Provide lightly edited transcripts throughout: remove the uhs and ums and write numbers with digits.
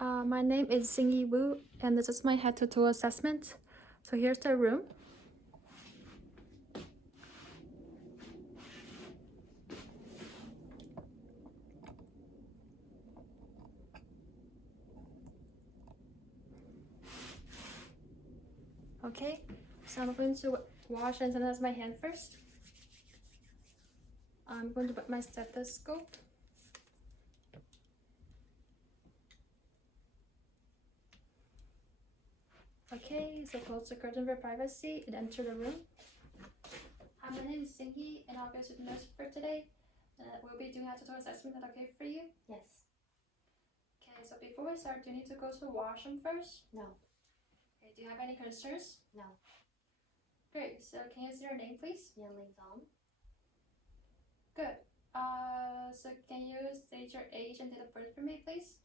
My name is Xingyi Wu, and this is my head to toe assessment. So here's the room. Okay, so I'm going to wash and sanitize my hand first. I'm going to put my stethoscope. Okay, so close the curtain for privacy and enter the room. Hi, my name is Xingyi, and I'll be your nurse for today. We'll be doing a head to toe assessment. Is that okay for you? Yes. Okay, so before we start, do you need to go to the washroom first? No. Okay, do you have any concerns? No. Great, so can you say your name, please? Yanling Zong. Good. So can you state your age and date of birth for me, please?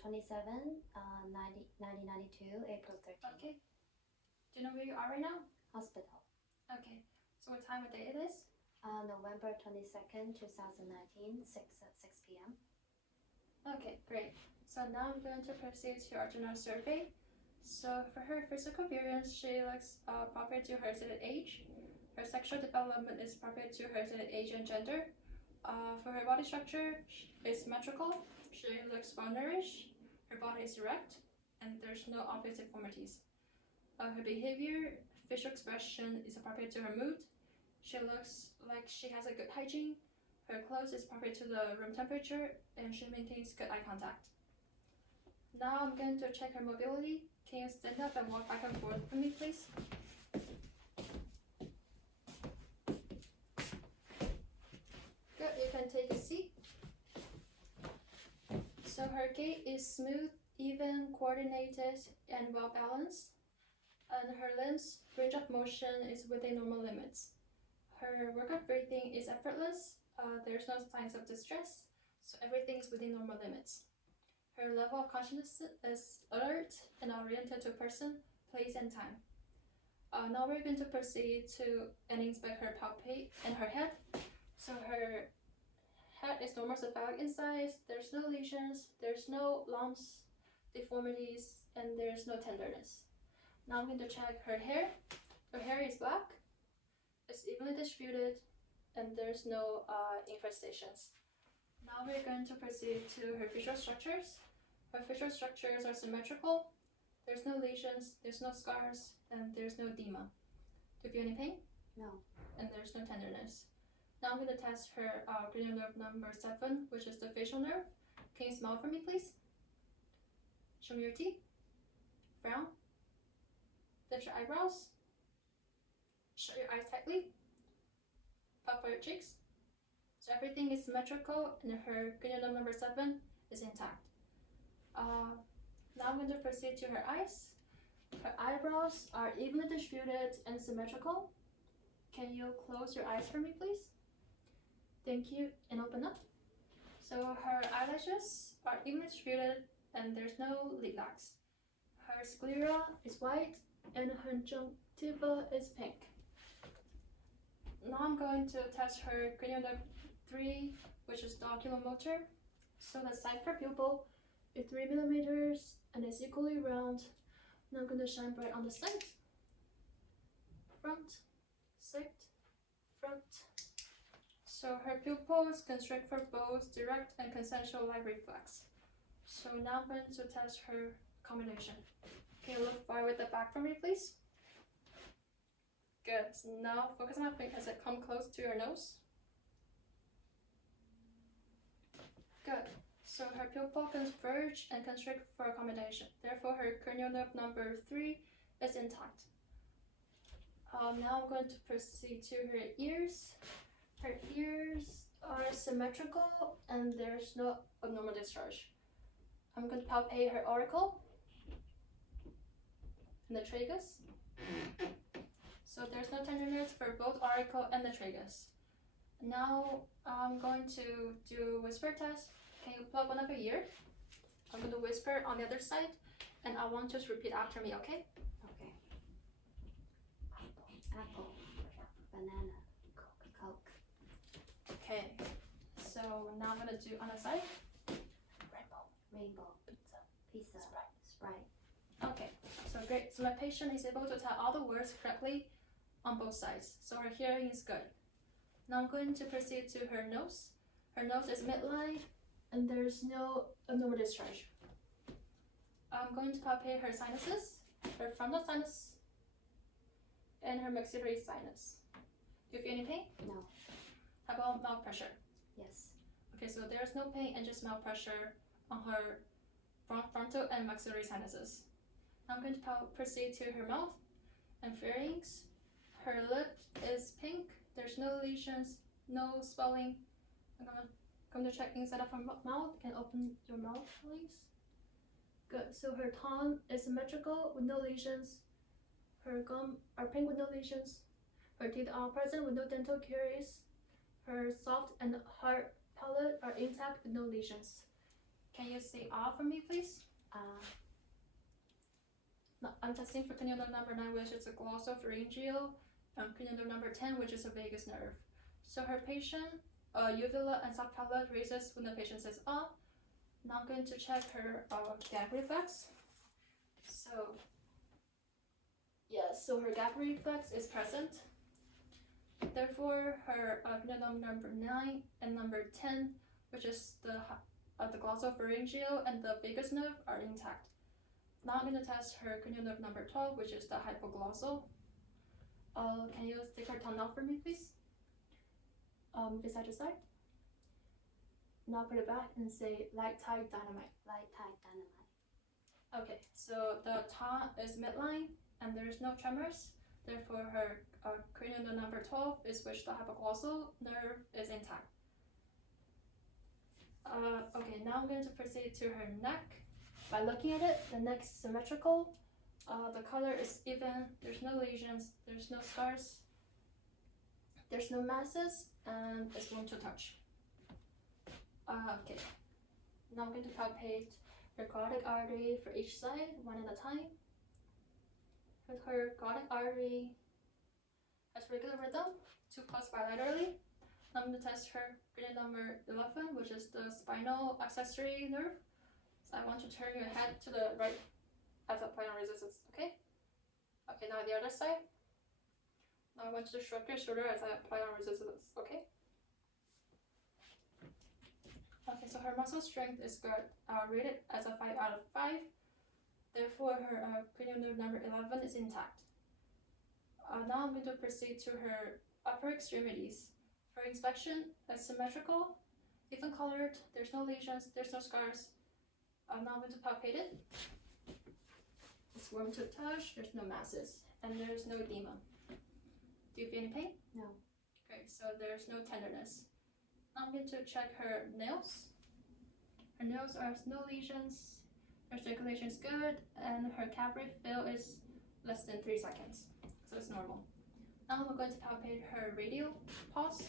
27, 1992, April 13th. Okay. Do you know where you are right now? Hospital. Okay. So what time of day it is? November 22nd, 2019, 6 p.m. Okay, great. So now I'm going to proceed to our general survey. So for her physical appearance, she looks proper to her stated age. Her sexual development is proper to her stated age and gender. For her body structure, is symmetrical. She looks well nourished. Her body is erect, and there's no obvious deformities. Her behavior, facial expression is appropriate to her mood. She looks like she has a good hygiene. Her clothes is appropriate to the room temperature, and she maintains good eye contact. Now I'm going to check her mobility. Can you stand up and walk back and forth for me, please? Good, you can take a seat. So her gait is smooth, even, coordinated, and well balanced. And her limbs range of motion is within normal limits. Her work of breathing is effortless. There's no signs of distress, so everything is within normal limits. Her level of consciousness is alert and oriented to a person, place, and time. Now we're going to proceed to and inspect her palpate and her head. So her head is normal cephalic in size. There's no lesions, there's no lumps, deformities, and there's no tenderness. Now I'm going to check her hair. Her hair is black, it's evenly distributed, and there's no infestations. Now we're going to proceed to her facial structures. Her facial structures are symmetrical. There's no lesions, there's no scars, and there's no edema. Do you feel any pain? No. And there's no tenderness. Now I'm going to test her cranial nerve number 7, which is the facial nerve. Can you smile for me, please? Show me your teeth. Frown. Lift your eyebrows. Shut your eyes tightly. Puff out your cheeks. So everything is symmetrical, and her cranial nerve number 7 is intact. Now I'm going to proceed to her eyes. Her eyebrows are evenly distributed and symmetrical. Can you close your eyes for me, please? Thank you, and open up. So her eyelashes are evenly distributed, and there's no lilacs. Her sclera is white, and her conjunctiva is pink. Now I'm going to test her cranial nerve 3, which is the oculomotor. So the size per pupil is 3 millimeters and is equally round. Now I'm going to shine bright on the side, front, side, front. So her pupils constrict for both direct and consensual light reflex. So now I'm going to test her accommodation. Can you look forward with the back for me, please? Good. So now focus on my face as I come close to your nose. Good. So her pupil converge and constrict for accommodation. Therefore, her cranial nerve number 3 is intact. Now I'm going to proceed to her ears. Her ears are symmetrical and there's no abnormal discharge. I'm going to palpate her auricle and the tragus. So there's no tenderness for both auricle and the tragus. Now I'm going to do whisper test. Can you plug one of your ear? I'm going to whisper on the other side, and I want you to repeat after me, okay? Okay. Apple. Banana. Coke. Okay. So now I'm going to do on the side. Rainbow. Pizza. Pizza. Sprite. Okay, so great. So my patient is able to tell all the words correctly on both sides. So her hearing is good. Now I'm going to proceed to her nose. Her nose is midline and there's no abnormal discharge. I'm going to palpate her sinuses, her frontal sinus, and her maxillary sinus. Do you feel any pain? No. How about mouth pressure? Yes. Okay, so there's no pain and just mouth pressure on her frontal and maxillary sinuses. Now I'm going to proceed to her mouth and pharynx. Her lip is pink. There's no lesions, no swelling. I'm going to check inside of her mouth. Can open your mouth, please? Good. So her tongue is symmetrical with no lesions. Her gum are pink with no lesions. Her teeth are present with no dental caries. Her soft and hard palate are intact with no lesions. Can you say ah for me, please? No, I'm testing for cranial nerve number 9, which is a glossopharyngeal, and cranial nerve number 10, which is a vagus nerve. So her patient, uvula and soft palate raises when the patient says ah. Now I'm going to check her gag reflex. So yes, so her gag reflex is present. Therefore, her cranial nerve number 9 and number 10, which is the glossopharyngeal and the vagus nerve, are intact. Now I'm going to test her cranial nerve number 12, which is the hypoglossal. Can you stick her tongue out for me, please? Side to side. Now put it back and say light tide dynamite. Light tide dynamite. Okay, so the tongue is midline and there's no tremors. Therefore, her cranial nerve number 12 is which the hypoglossal nerve is intact. Okay, now I'm going to proceed to her neck. By looking at it, the neck is symmetrical. The color is even. There's no lesions. There's no scars. There's no masses, and it's going to touch. Okay. Now I'm going to palpate her carotid artery for each side, one at a time. With her carotid artery has regular rhythm, 2 pulses bilaterally. Now I'm going to test her cranial number 11, which is the spinal accessory nerve. So I want you to turn your head to the right as I apply on resistance, okay? Okay, now the other side. Now I want you to shrug your shoulder as I apply on resistance, okay? Okay, so her muscle strength is good, rated as a 5 out of 5. Therefore, her cranial nerve number 11 is intact. Now I'm going to proceed to her upper extremities. For inspection, it's symmetrical, even colored, there's no lesions, there's no scars. Now I'm going to palpate it. It's warm to touch, there's no masses, and there's no edema. Do you feel any pain? No. Great, so there's no tenderness. Now I'm going to check her nails. Her nails are no lesions, her circulation is good, and her capillary fill is less than 3 seconds, so it's normal. Now I'm going to palpate her radial pulse.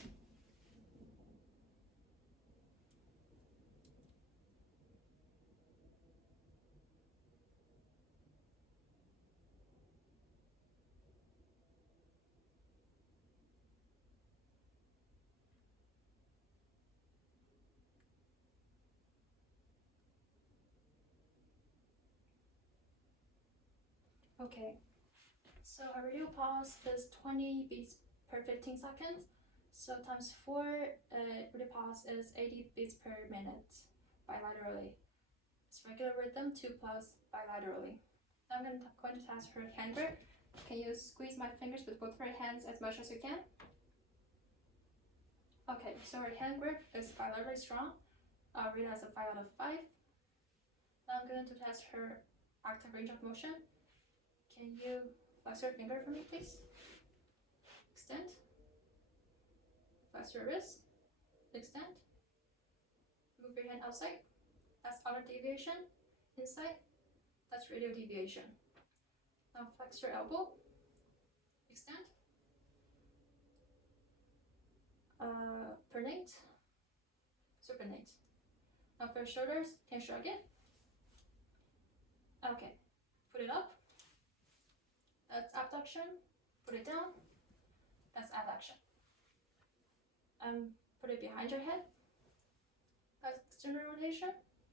Okay, so her radial pulse is 20 beats per 15 seconds. So times 4, radial pulse is 80 beats per minute bilaterally. It's regular rhythm, 2 plus bilaterally. Now I'm going to test her hand grip. Can you squeeze my fingers with both of her hands as much as you can? Okay, so her hand grip is bilaterally strong, rated as a 5 out of 5. Now I'm going to test her active range of motion. Can you flex your finger for me, please? Extend. Flex your wrist. Extend. Move your hand outside. That's outer deviation. Inside. That's radial deviation. Now flex your elbow. Extend. Pronate. Supinate. Now for shoulders, can you shrug it? Okay. Put it up. That's abduction. Put it down. That's adduction. Put it behind your head. That's external rotation.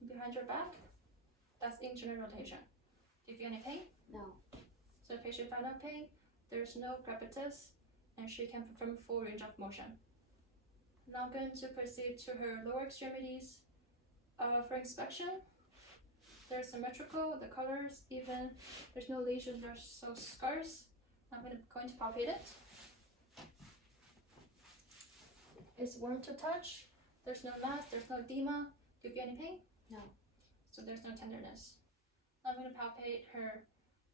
Behind your back. That's in general rotation. Do you feel any pain? No. So the patient found no pain, there's no crepitus, and she can perform full range of motion. Now I'm going to proceed to her lower extremities. For inspection, they're symmetrical, the colors even, there's no lesions, they're so scarce. I'm going to palpate it. It's warm to touch, there's no mass, there's no edema. Do you feel any pain? No. So there's no tenderness. Now I'm going to palpate her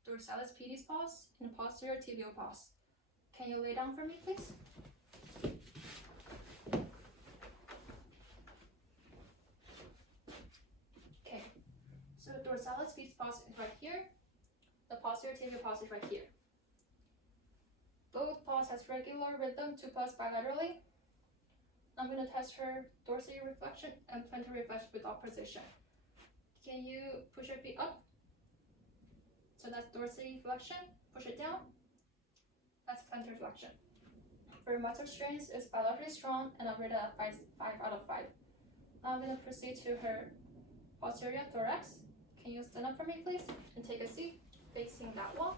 dorsalis pedis pos and posterior tibial pos. Can you lay down for me, please? Okay, so the dorsalis pedis pos is right here. The posterior tibial pos is right here. Both pos has regular rhythm, 2 pulse bilaterally. I'm going to test her dorsal reflection and plantar reflection without position. Can you push your feet up? So that's dorsal flexion. Push it down. That's plantar flexion. For muscle strength, it's bilaterally strong, and I'm rated at 5 out of 5. Now I'm going to proceed to her posterior thorax. Can you stand up for me, please, and take a seat facing that wall?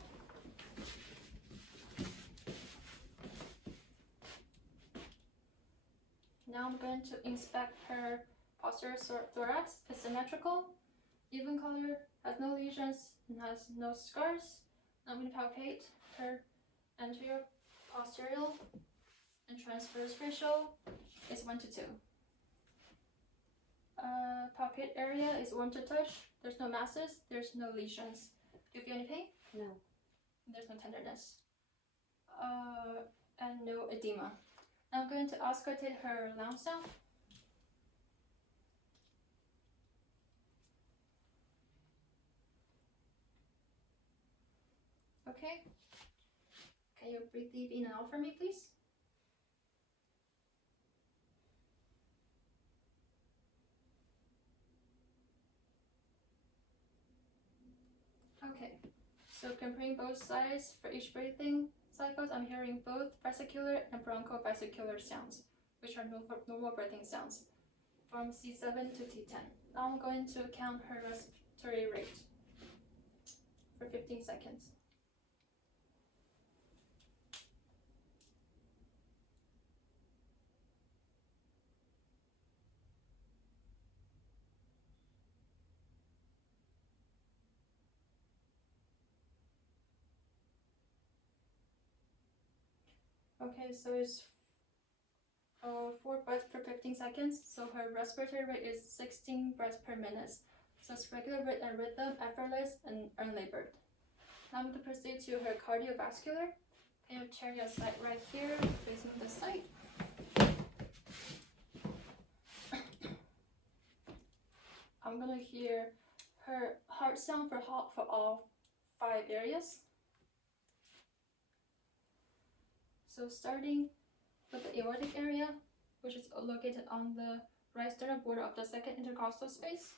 Now I'm going to inspect her posterior thorax. It's symmetrical, even color, has no lesions, and has no scars. I'm going to palpate her anterior, posterior, and transverse ratio is 1 to 2. Palpate area is warm to touch. There's no masses. There's no lesions. Do you feel any pain? No. There's no tenderness. And no edema. I'm going to auscultate her lung sound. Okay. Can you breathe deep in and out for me, please? Okay. So comparing both sides for each breathing cycles, I'm hearing both vesicular and broncho-vesicular sounds, which are normal breathing sounds, from C7 to T10. Now I'm going to count her respiratory rate for 15 seconds. Okay, so it's 4 breaths per 15 seconds. So her respiratory rate is 16 breaths per minute. So it's regular rate and rhythm, effortless, and unlabored. Now I'm going to proceed to her cardiovascular. Can you turn your side right here, facing the side? I'm going to hear her heart sound for all 5 areas. So starting with the aortic area, which is located on the right sternal border of the second intercostal space.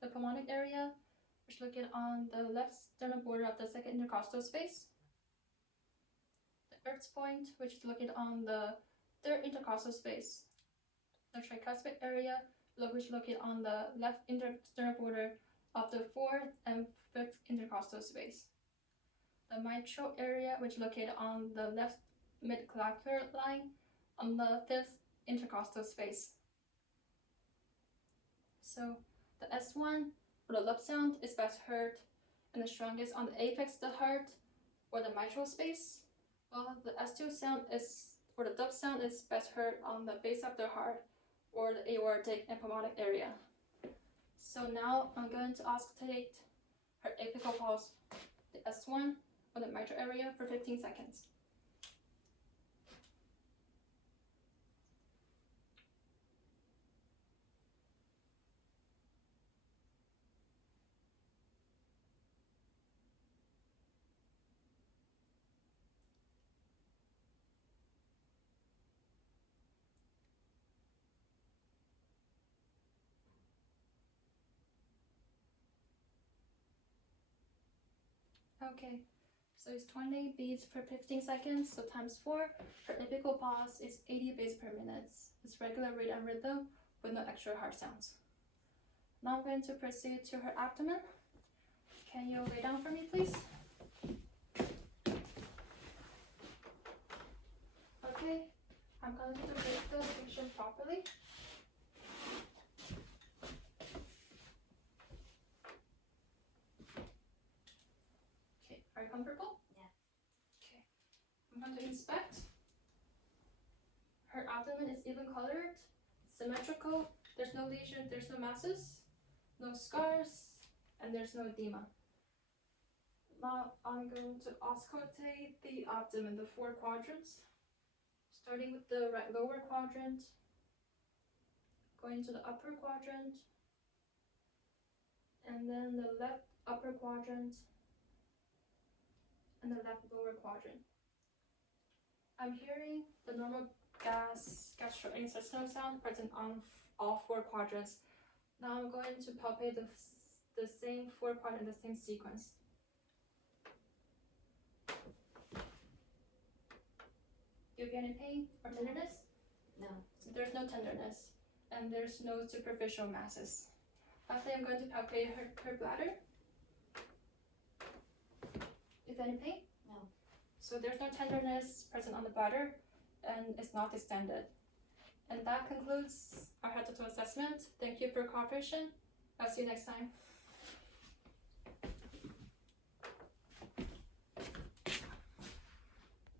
The pulmonic area, which is located on the left sternal border of the second intercostal space. The Erb's point, which is located on the third intercostal space. The tricuspid area, which is located on the left sternal border of the fourth and fifth intercostal space. The mitral area, which is located on the left mid-clavicular line on the fifth intercostal space. So the S1, or the lub sound, is best heard and the strongest on the apex of the heart or the mitral space, while the S2 sound or the dub sound is best heard on the base of the heart or the aortic and pulmonic area. So now I'm going to auscultate her apical pulse, the S1, or the mitral area, for 15 seconds. Okay, so it's 20 beats per 15 seconds, so times 4. Her apical pulse is 80 beats per minute. It's regular rate and rhythm with no extra heart sounds. Now I'm going to proceed to her abdomen. Can you lay down for me, please? Okay, I'm going to make the patient properly. Okay, are you comfortable? Yeah. Okay, I'm going to inspect. Her abdomen is even colored, symmetrical, there's no lesion, there's no masses, no scars, and there's no edema. Now I'm going to auscultate the abdomen, the 4 quadrants, starting with the right lower quadrant, going to the upper quadrant, and then the left upper quadrant, and the left lower quadrant. I'm hearing the normal gastrointestinal sound present on all 4 quadrants. Now I'm going to palpate the same 4 quadrants in the same sequence. Do you feel any pain or tenderness? No. So there's no tenderness, and there's no superficial masses. Lastly, I'm going to palpate her bladder. Is there any pain? No. So there's no tenderness present on the bladder, and it's not distended. And that concludes our head-to-toe assessment. Thank you for your cooperation. I'll see you next time.